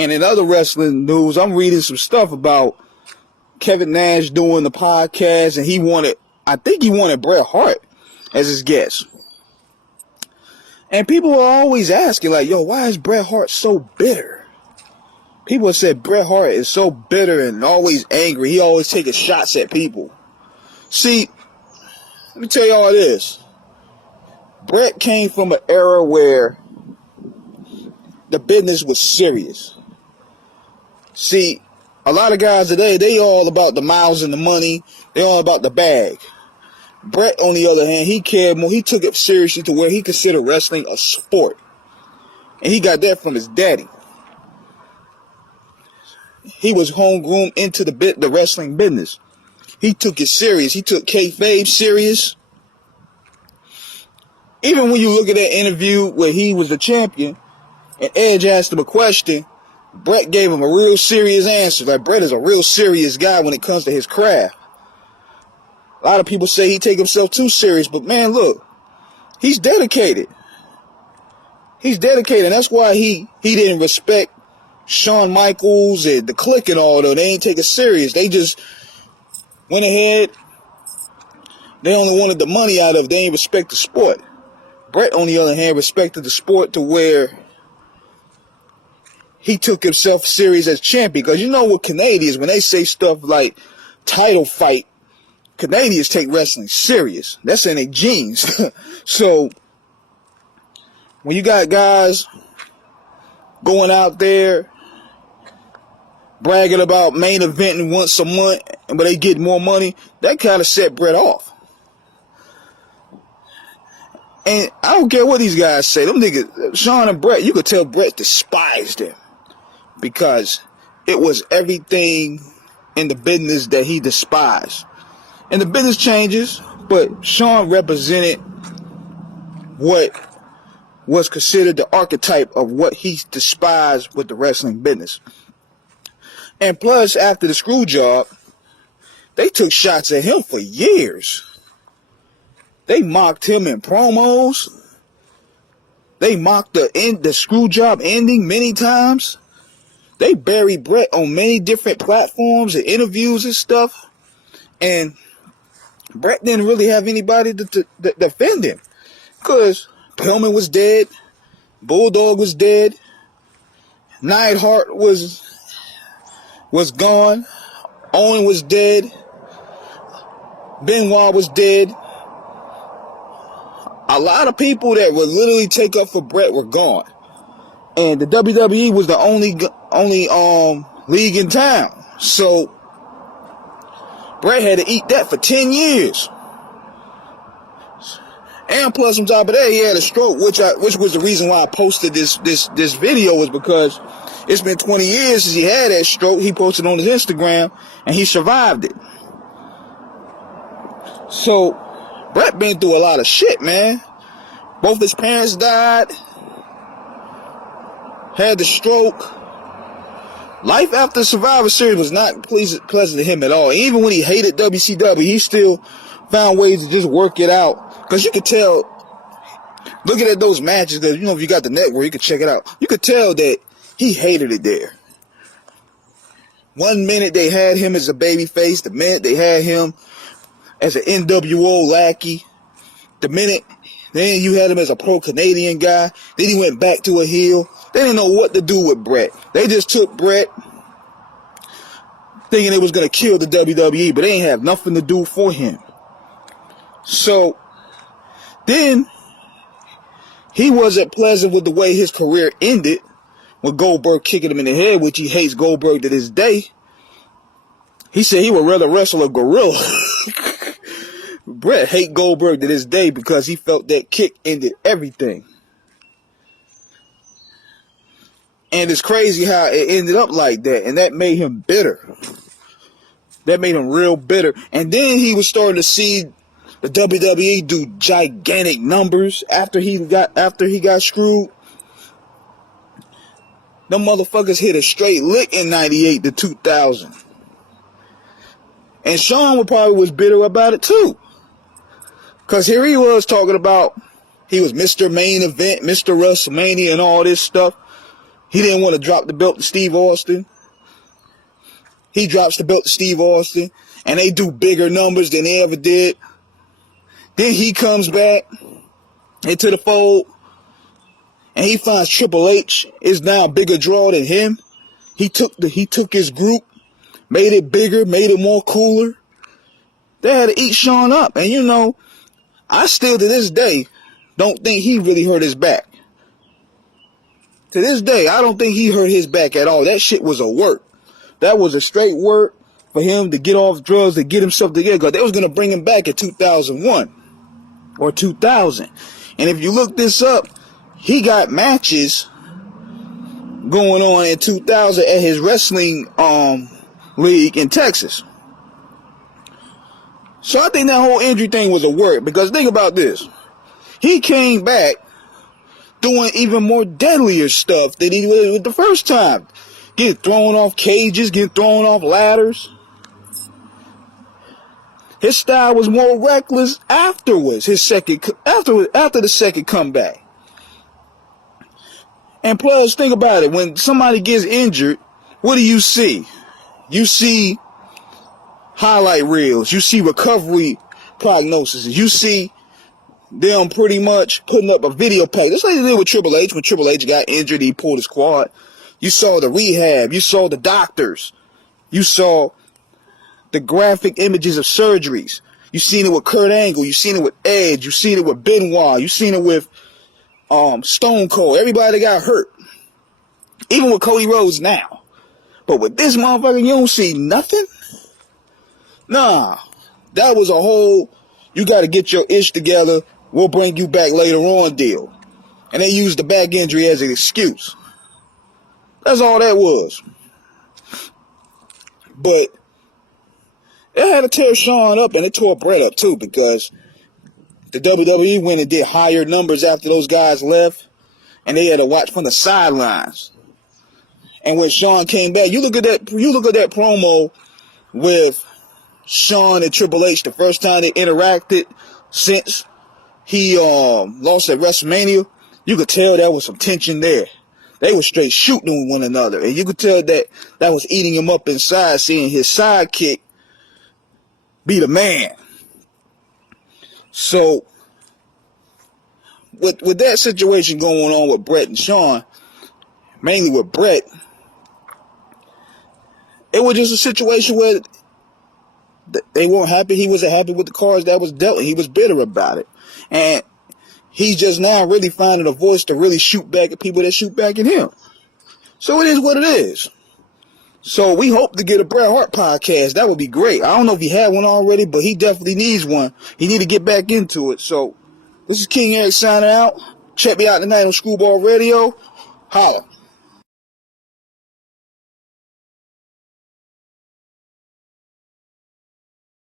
And in other wrestling news, I'm reading some stuff about Kevin Nash doing the podcast, and I think he wanted Bret Hart as his guest. And people are always asking, like, yo, why is Bret Hart so bitter? People have said Bret Hart is so bitter and always angry. He always taking shots at people. See, let me tell you all this. Bret came from an era where the business was serious. See, a lot of guys today, they all about the miles and the money. They all about the bag. Bret, on the other hand, he cared more. He took it seriously to where he considered wrestling a sport. And he got that from his daddy. He was homegrown into the wrestling business. He took it serious. He took kayfabe serious. Even when you look at that interview where he was the champion and Edge asked him a question, Bret gave him a real serious answer. Like, Bret is a real serious guy when it comes to his craft. A lot of people say he take himself too serious, but man, look, he's dedicated. He's dedicated. That's why he didn't respect Shawn Michaels and the Clique and all that. They ain't take it serious. They just went ahead. They only wanted the money out of it. They ain't respect the sport. Bret, on the other hand, respected the sport to where he took himself serious as champion. Because you know what Canadians, when they say stuff like title fight, Canadians take wrestling serious. That's in their genes. So, when you got guys going out there bragging about main eventing once a month, but they get more money, that kind of set Bret off. And I don't care what these guys say. Them niggas, Shawn and Bret, you could tell Bret despised him. Because it was everything in the business that he despised. And the business changes, but Shawn represented what was considered the archetype of what he despised with the wrestling business. And plus, after the screw job, they took shots at him for years. They mocked him in promos. They mocked the screw job ending many times. They buried Bret on many different platforms and interviews and stuff. And Bret didn't really have anybody to defend him. Because Pillman was dead. Bulldog was dead. Neidhart was gone. Owen was dead. Benoit was dead. A lot of people that would literally take up for Bret were gone. And the WWE was the only league in town. So Bret had to eat that for 10 years. And plus, on top of that, he had a stroke, which was the reason why I posted this video, was because it's been 20 years since he had that stroke. He posted on his Instagram, and he survived it. So Bret been through a lot of shit, man. Both his parents died. Had the stroke. Life after Survivor Series was not pleasant to him at all. Even when he hated WCW, he still found ways to just work it out. Because you could tell, looking at those matches, because, you know, if you got the network, you could check it out. You could tell that he hated it there. One minute they had him as a babyface. The minute they had him as an NWO lackey. The minute then you had him as a pro-Canadian guy. Then he went back to a heel. They didn't know what to do with Bret. They just took Bret thinking it was going to kill the WWE, but they ain't have nothing to do for him. So then he wasn't pleasant with the way his career ended with Goldberg kicking him in the head, which he hates Goldberg to this day. He said he would rather wrestle a gorilla. Bret hate Goldberg to this day because he felt that kick ended everything. And it's crazy how it ended up like that. And that made him bitter. That made him real bitter. And then he was starting to see the WWE do gigantic numbers after he got screwed. Them motherfuckers hit a straight lick in 98 to 2000. And Shawn probably was bitter about it too. Because here he was talking about he was Mr. Main Event, Mr. WrestleMania and all this stuff. He didn't want to drop the belt to Steve Austin. He drops the belt to Steve Austin, and they do bigger numbers than they ever did. Then he comes back into the fold, and he finds Triple H is now a bigger draw than him. He took his group, made it bigger, made it more cooler. They had to eat Shawn up, and you know, I still to this day don't think he really hurt his back. To this day, I don't think he hurt his back at all. That shit was a work. That was a straight work for him to get off drugs, to get himself together, because they was going to bring him back in 2001 or 2000. And if you look this up, he got matches going on in 2000 at his wrestling league in Texas. So I think that whole injury thing was a work, because think about this. He came back doing even more deadlier stuff than he did the first time. Getting thrown off cages, getting thrown off ladders. His style was more reckless afterwards. After the second comeback. And plus, think about it. When somebody gets injured, what do you see? You see highlight reels. You see recovery prognosis. You see them pretty much putting up a video pack. That's like they did with Triple H. When Triple H got injured, he pulled his quad. You saw the rehab. You saw the doctors. You saw the graphic images of surgeries. You seen it with Kurt Angle. You seen it with Edge. You seen it with Benoit. You seen it with Stone Cold. Everybody got hurt. Even with Cody Rhodes now. But with this motherfucker, you don't see nothing? Nah. That was a whole, you got to get your ish together. We'll bring you back later on deal. And they used the back injury as an excuse. That's all that was. But it had to tear Shawn up, and it tore Bret up too, because the WWE went and did higher numbers after those guys left, and they had to watch from the sidelines. And when Shawn came back, you look at that promo with Shawn and Triple H the first time they interacted since he lost at WrestleMania. You could tell there was some tension there. They were straight shooting one another. And you could tell that was eating him up inside, seeing his sidekick be the man. So, with that situation going on with Bret and Shawn, mainly with Bret, it was just a situation where they weren't happy. He wasn't happy with the cards that was dealt. He was bitter about it. And he's just now really finding a voice to really shoot back at people that shoot back at him. So it is what it is. So we hope to get a Bret Hart podcast. That would be great. I don't know if he had one already, but he definitely needs one. He need to get back into it. So this is King Eric signing out. Check me out tonight on Screwball Radio. Holla.